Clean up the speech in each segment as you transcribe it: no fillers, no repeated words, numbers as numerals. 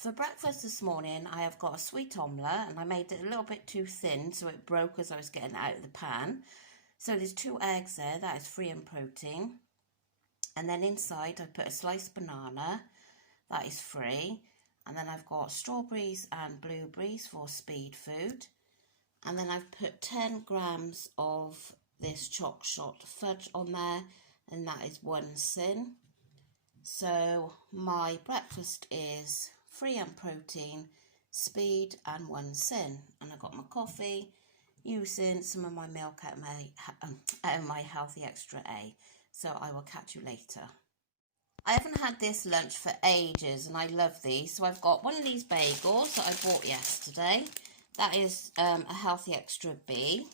For breakfast this morning, I have got a sweet omelette, and I made it a little bit too thin, so it broke as I was getting it out of the pan. So there's 2 eggs there, that is free in protein. And then inside I put a sliced banana, that is free. And then I've got strawberries and blueberries for speed food. And then I've put 10 grams of this choc shot fudge on there, and that is 1 syn. So my breakfast is free and protein, speed and 1 syn. And I got my coffee using some of my milk out of my Healthy Extra A. So I will catch you later. I haven't had this lunch for ages and I love these. So I've got one of these bagels that I bought yesterday. That is a Healthy Extra B.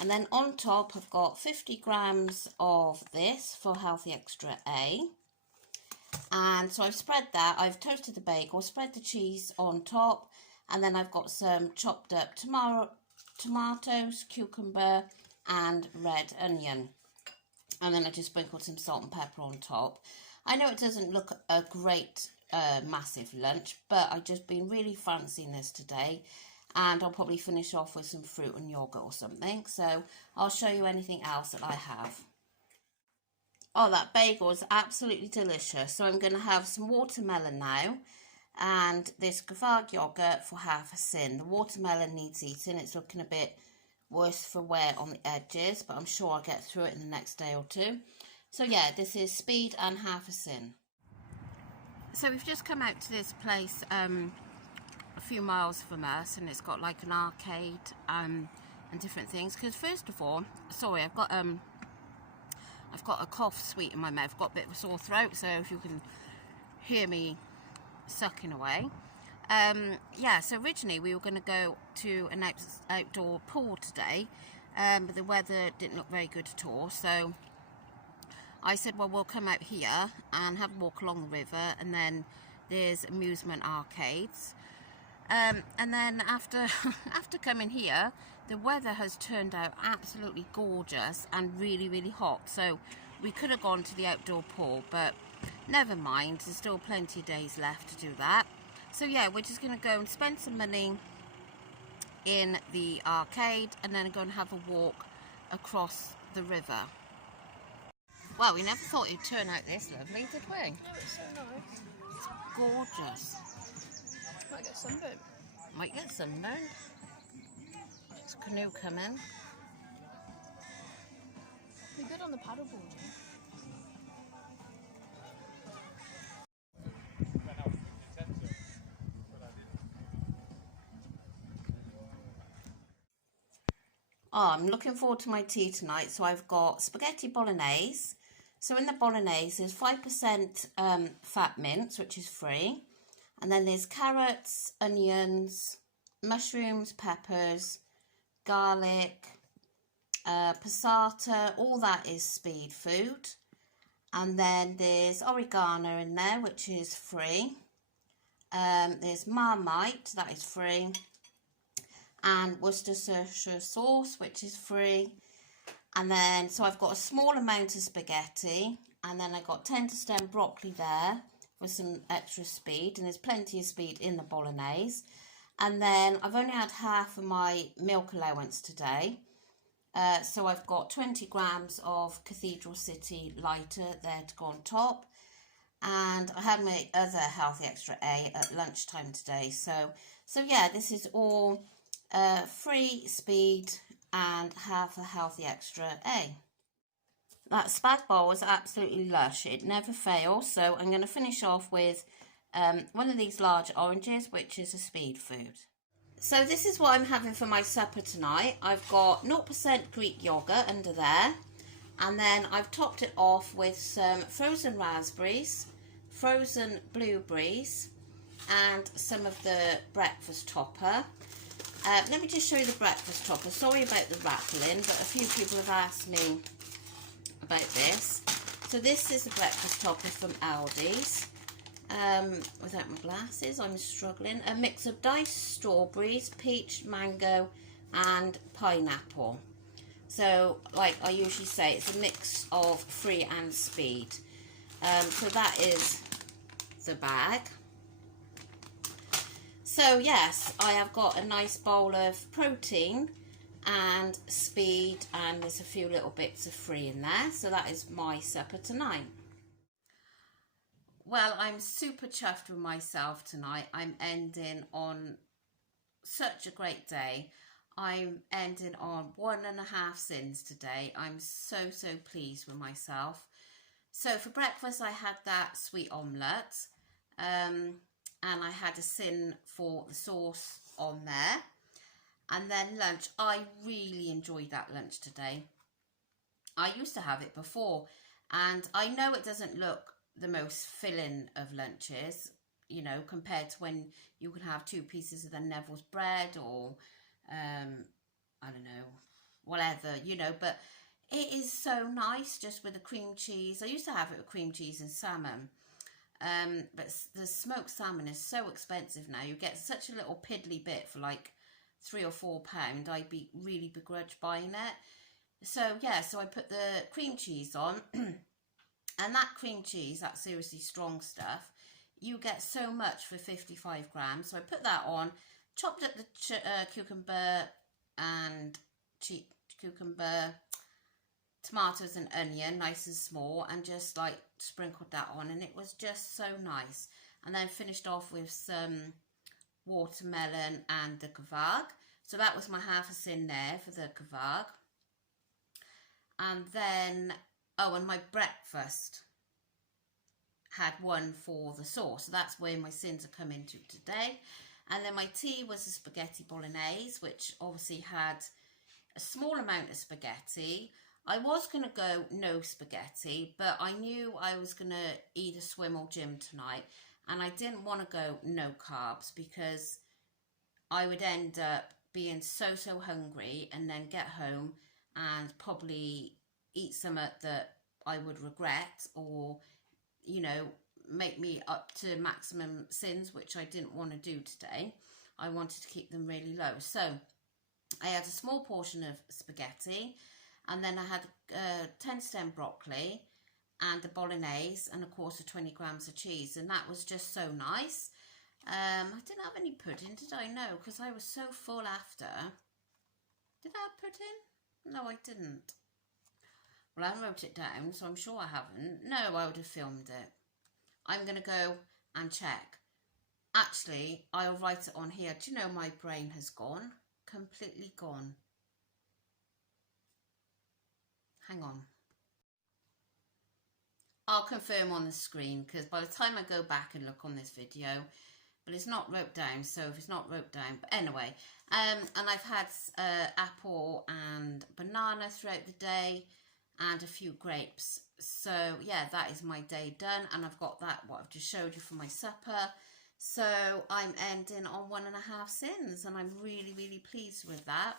And then on top I've got 50 grams of this for Healthy Extra A. And so I've spread that, I've toasted the bagel, spread the cheese on top, and then I've got some chopped up tomatoes, cucumber and red onion. And then I just sprinkled some salt and pepper on top. I know it doesn't look a great massive lunch, but I've just been really fancying this today. And I'll probably finish off with some fruit and yogurt or something. So I'll show you anything else that I have. Oh, that bagel is absolutely delicious. So I'm going to have some watermelon now and this Gavard yogurt for half a syn. The watermelon needs eating. It's looking a bit worse for wear on the edges, but I'm sure I'll get through it in the next day or two. So yeah, this is speed and half a syn. So we've just come out to this place a few miles from us, and it's got like an arcade and different things. Because first of all, sorry, I've got a cough sweet in my mouth. I've got a bit of a sore throat, so if you can hear me sucking away. Yeah, so originally we were going to go to an outdoor pool today, but the weather didn't look very good at all. So I said, well, we'll come out here and have a walk along the river, and then there's amusement arcades. And then after coming here, the weather has turned out absolutely gorgeous and really, really hot. So we could have gone to the outdoor pool, but never mind. There's still plenty of days left to do that. So yeah, we're just going to go and spend some money in the arcade and then go and have a walk across the river. Well, we never thought it'd turn out this lovely, did we? Oh, it's so nice. It's gorgeous. Might get sunburned. Might get sunburned. There's a canoe coming. Be good on the paddleboard. Oh, I'm looking forward to my tea tonight. So I've got spaghetti bolognese. So in the bolognese, there's 5% fat mince, which is free. And then there's carrots, onions, mushrooms, peppers, garlic, passata, all that is speed food. And then there's oregano in there, which is free. There's Marmite, that is free. And Worcestershire sauce, which is free. And then, so I've got a small amount of spaghetti. And then I got tender stem broccoli there for some extra speed, and there's plenty of speed in the bolognese. And then I've only had half of my milk allowance today, so I've got 20 grams of Cathedral City lighter there to go on top, and I had my other Healthy Extra A at lunchtime today. So yeah, this is all free, speed and half a Healthy Extra A. That spag bowl was absolutely lush. It never fails. So I'm going to finish off with one of these large oranges, which is a speed food. So this is what I'm having for my supper tonight. I've got 0% Greek yogurt under there. And then I've topped it off with some frozen raspberries, frozen blueberries, and some of the breakfast topper. Let me just show you the breakfast topper. Sorry about the rattling, but a few people have asked me about this. So this is a breakfast topper from Aldi's. Without my glasses, I'm struggling. A mix of diced strawberries, peach, mango and pineapple. So like I usually say, it's a mix of free and speed. So that is the bag. So yes, I have got a nice bowl of protein and speed, and there's a few little bits of free in there. So that is my supper tonight. Well, I'm super chuffed with myself tonight. I'm ending on such a great day. I'm ending on 1.5 syns today. I'm so pleased with myself. So for breakfast I had that sweet omelette, and I had a syn for the sauce on there. And then lunch, I really enjoyed that lunch today. I used to have it before, and I know it doesn't look the most filling of lunches, you know, compared to when you can have 2 pieces of the Neville's bread or, I don't know, whatever, you know, but it is so nice just with the cream cheese. I used to have it with cream cheese and salmon, but the smoked salmon is so expensive now. You get such a little piddly bit for like £3 or £4. I'd be really begrudged buying it. So yeah, so I put the cream cheese on, and that cream cheese, that seriously strong stuff, you get so much for 55 grams. So I put that on, chopped up the cucumber and cucumber, tomatoes and onion, nice and small, and just like sprinkled that on, and it was just so nice. And then finished off with some watermelon and the kvarg. So that was my half a syn there for the kvarg. And then, oh, and my breakfast had one for the sauce. So that's where my syns are coming to today. And then my tea was a spaghetti bolognese, which obviously had a small amount of spaghetti. I was going to go no spaghetti, but I knew I was going to either swim or gym tonight. And I didn't want to go no carbs because I would end up being so hungry and then get home and probably eat something that I would regret, or, you know, make me up to maximum syns, which I didn't want to do today. I wanted to keep them really low. So I had a small portion of spaghetti, and then I had 10 stem broccoli and the bolognese, and of course 20 grams of cheese, and that was just so nice. I didn't have any pudding, did I? No, because I was so full after. Did I have pudding? No, I didn't. Well, I wrote it down, so I'm sure I haven't. No, I would have filmed it. I'm going to go and check. Actually, I'll write it on here. Do you know my brain has gone? Completely gone. Hang on. I'll confirm on the screen, because by the time I go back and look on this video, but it's not wrote down, so if it's not wrote down, but anyway, and I've had apple and banana throughout the day and a few grapes. So yeah, that is my day done, and I've got that, what I've just showed you, for my supper. So I'm ending on 1.5 syns, and I'm really pleased with that,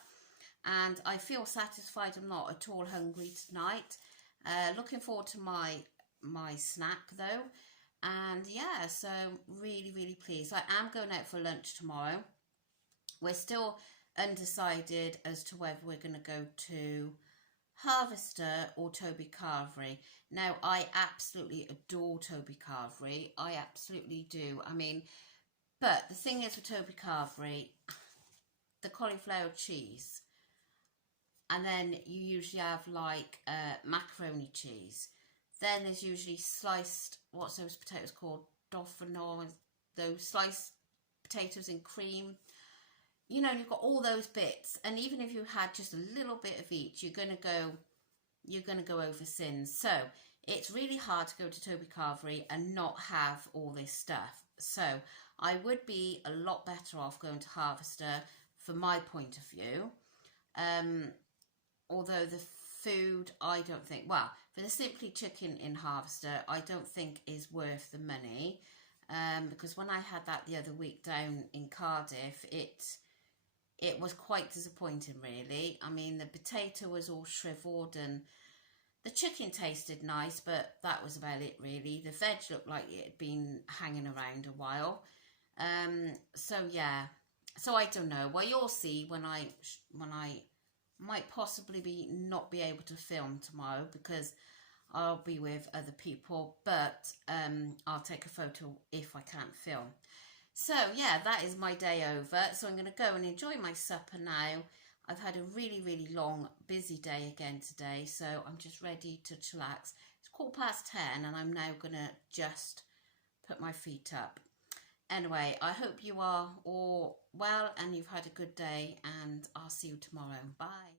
and I feel satisfied. I'm not at all hungry tonight. Looking forward to my snack though. And yeah, so really pleased. I am going out for lunch tomorrow. We're still undecided as to whether we're going to go to Harvester or Toby Carvery. Now, I absolutely adore Toby Carvery. I absolutely do. I mean, but the thing is with Toby Carvery, the cauliflower cheese, and then you usually have like macaroni cheese. Then there's usually sliced, what's those potatoes called? Dauphinoise, those sliced potatoes in cream. You know, you've got all those bits, and even if you had just a little bit of each, you're gonna go over syns. So it's really hard to go to Toby Carvery and not have all this stuff. So I would be a lot better off going to Harvester, from my point of view. Although the food, I don't think, well, for the Simply Chicken in Harvester, I don't think is worth the money, because when I had that the other week down in Cardiff, it was quite disappointing, really. I mean, the potato was all shriveled, and the chicken tasted nice, but that was about it, really. The veg looked like it had been hanging around a while. So yeah, so I don't know. Well, you'll see when I might possibly not be able to film tomorrow, because I'll be with other people, but I'll take a photo if I can't film. So yeah, that is my day over. So I'm going to go and enjoy my supper now. I've had a really, really long, busy day again today, so I'm just ready to chillax. It's 10:15 and I'm now going to just put my feet up. Anyway, I hope you are all well and you've had a good day, and I'll see you tomorrow. Bye.